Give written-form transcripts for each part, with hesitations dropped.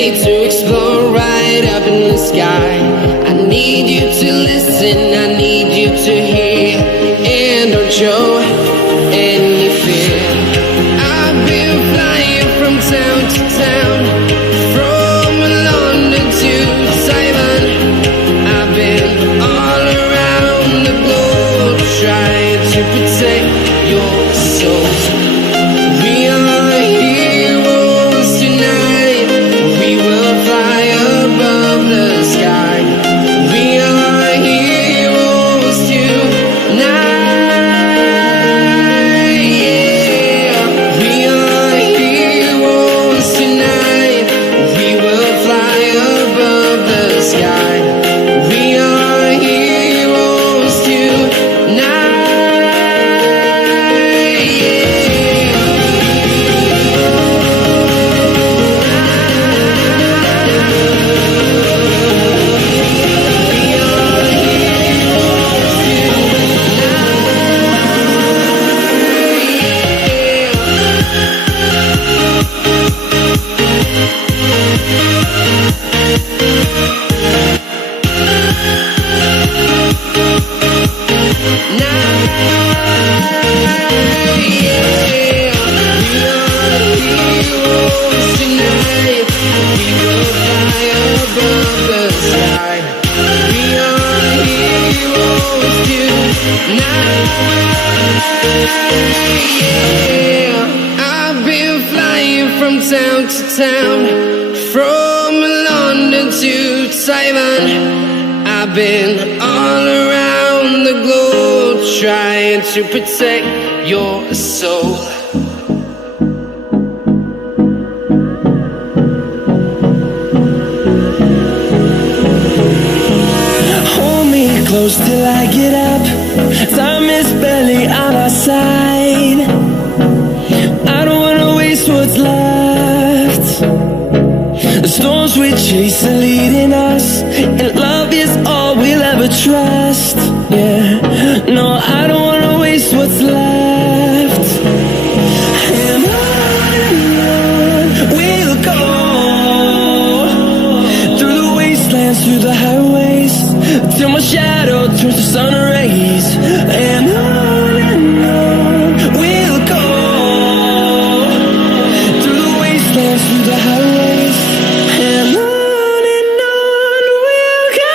ready to explore right up in the sky. I need you to listen, I need you to hear, and don't show any fear. I've been flying from town to town, from London to Taiwan. I've been all around the globe trying to protect your soul. We are heroes tonight, we will fly above the sky. We are heroes tonight, yeah. We are heroes tonight, we will fly above the sky. We are heroes tonight, yeah. I've been flying from town to town, from London to Taiwan. I've been all around the globe trying to protect your soul. Hold me close till I get up. Time is barely on our side. I don't wanna waste what's left. The storms we chase are leading us, and love is all we'll ever trust. Yeah, no, I don't wanna waste what's left. And on we'll go, through the wastelands, through the highways, till my shadow turns to sun rays. And on we'll go, through the wastelands, through the highways. And on we'll go.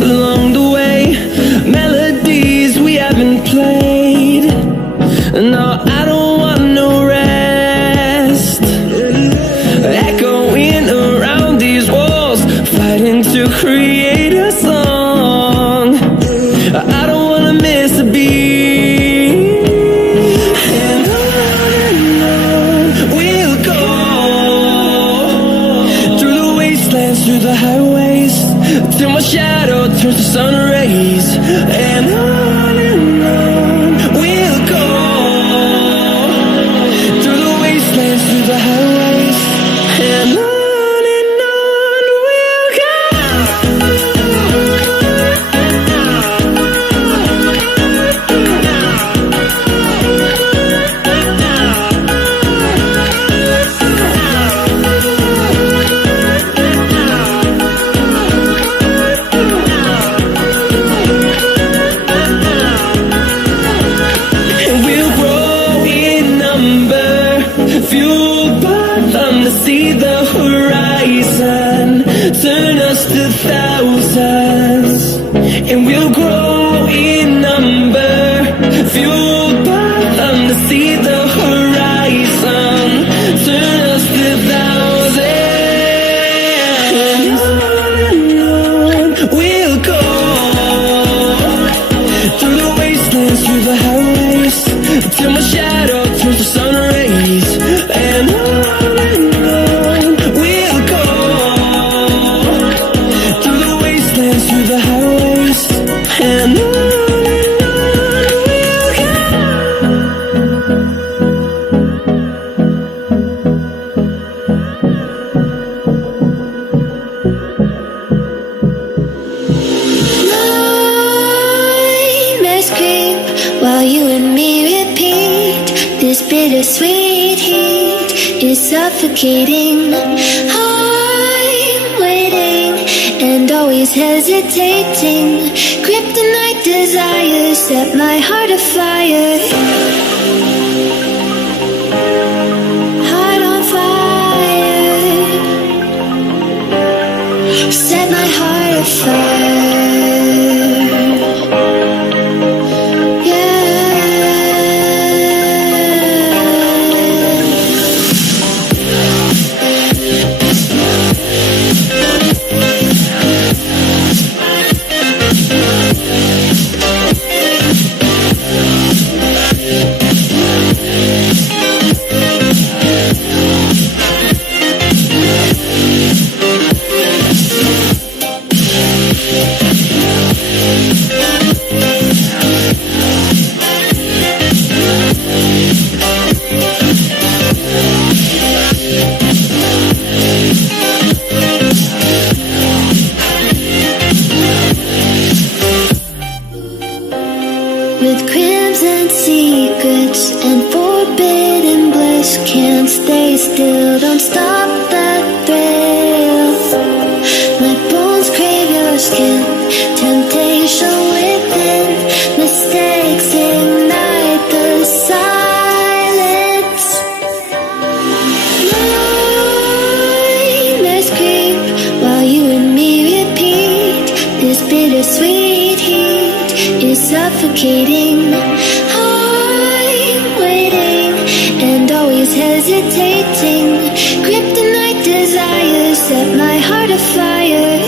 Along the way, melodies we haven't played. No, I don't want no rest. Echoing around these walls, fighting to create a song. I don't wanna miss a beat. And on we'll go, through the wastelands, through the highways, till my shadow turns to sun rays. And on we'll go, through the wastelands, through the highways. And on we'll go. Fueled by them to see the horizon, turn us to thousands, and we'll grow in number. Fueled by them to see the horizon, turn us to thousands. And on we'll go, through the wastelands, through the highways, till my shadow turns to sun rays. And on we'll go, you and me repeat. This bittersweet heat is suffocating. I'm waiting and always hesitating. Kryptonite desires set my heart afire. Heart on fire. Set my heart afire. With crimson secrets and forbidden bliss, can't stay still, don't stop that thrill. My bones crave your skin, temptation within, mistakes ignite the silence. Nightmares creep while you and me repeat. This bittersweet heat is suffocating. I'm waiting and always hesitating. Kryptonite desires set my heart afire.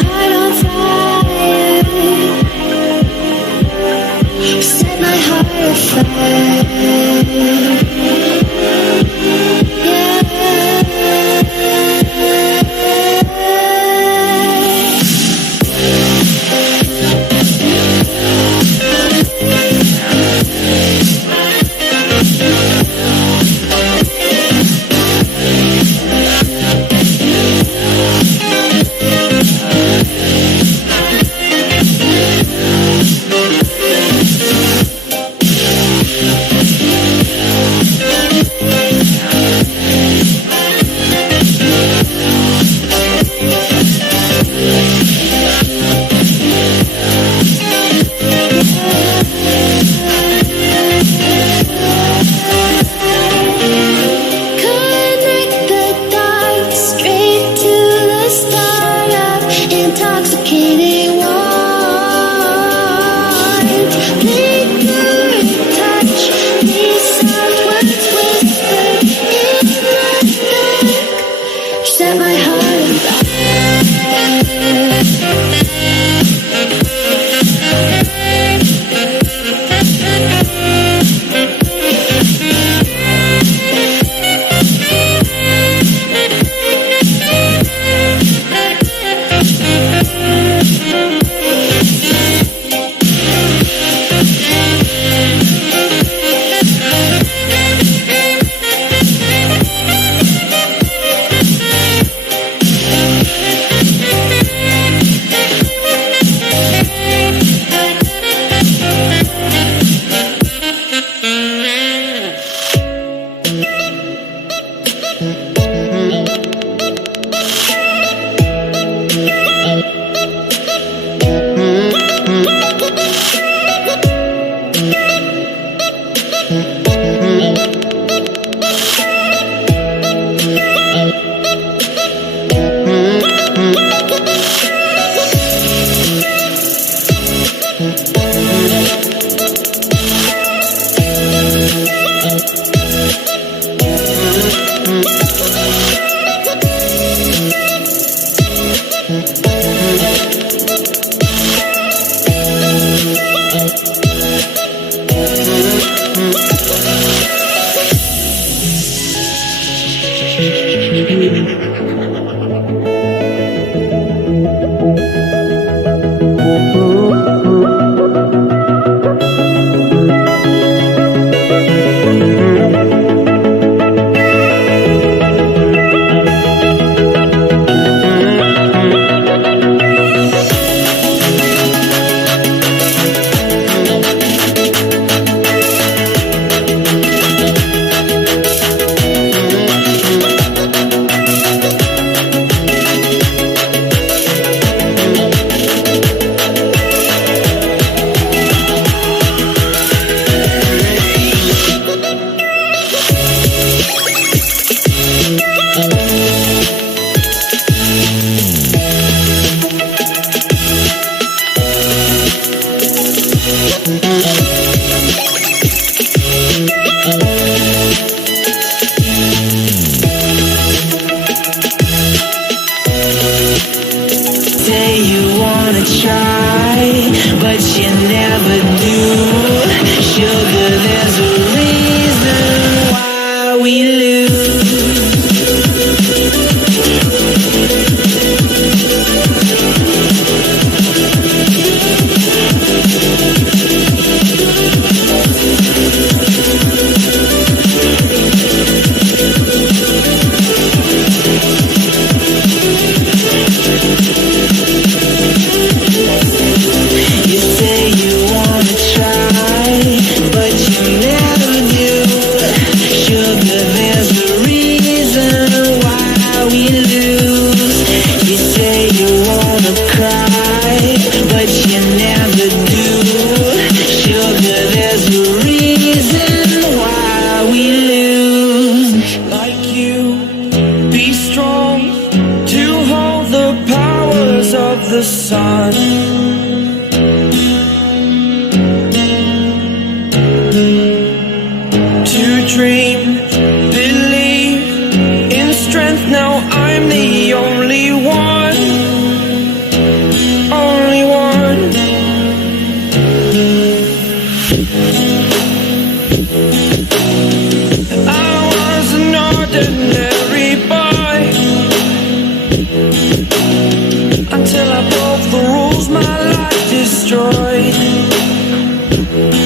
Heart on fire. Set my heart afire. Intoxicating wine, bleed through touch. These soft words whispered in the dark. Set my heart on never do. Sugar, there's a reason why we lose. You say you wanna try, but you never do. Sugar, there's a reason why we lose. You say you wanna cry, but you never do. Sugar, there's a reason why we lose. Like you, be strong to hold the powers of the sun. To dream, believe in strength. Now I'm the only one, only one. I was an ordinary boy until I broke the rules. My life destroyed,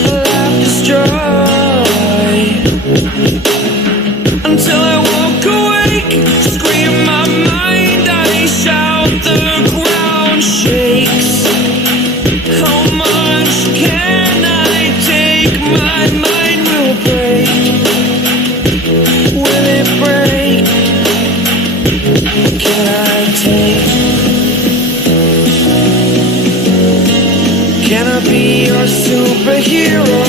life destroyed. Until I woke awake, scream my mind, I shout, the ground shakes. How much can I take? My mind will break. Will it break? Can I take? Can I be your superhero?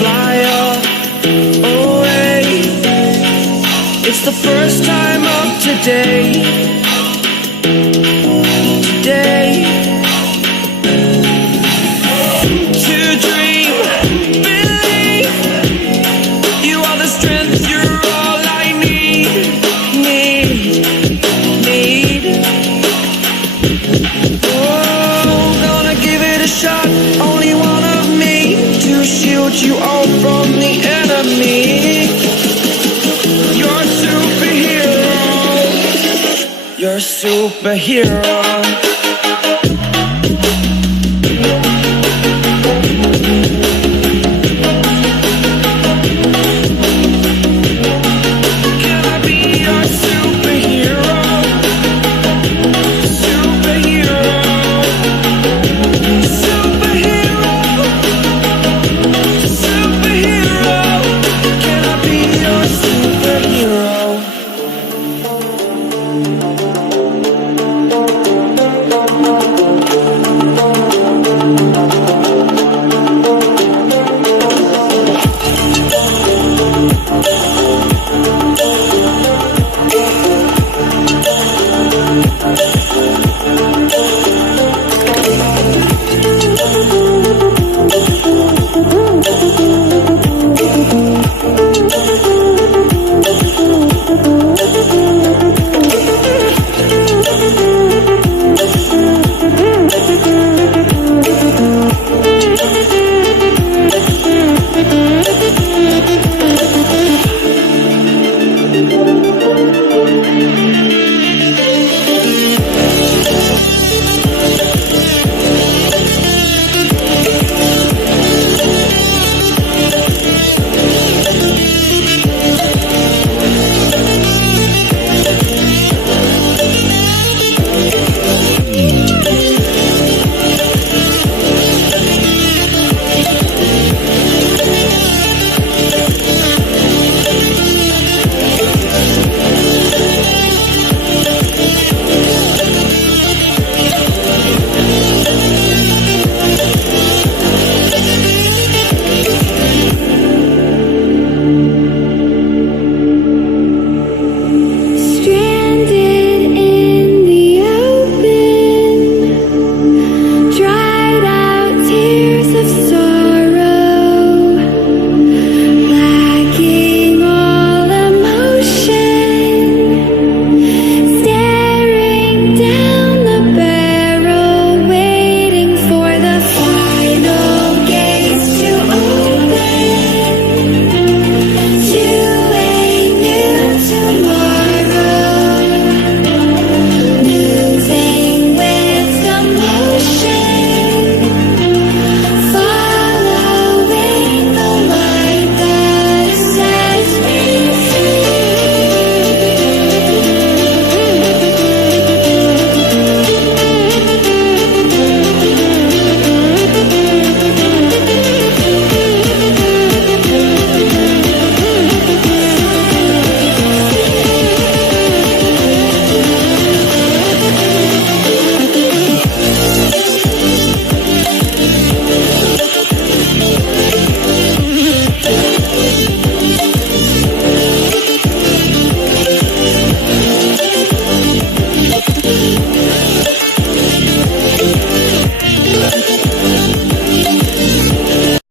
Fly up away. It's the first time of today. Today. To dream, believe. You are the strength, you're all I need. Need. Oh, gonna give it a shot. Only one of me to shield you all from the enemy. You're a superhero. You're a superhero.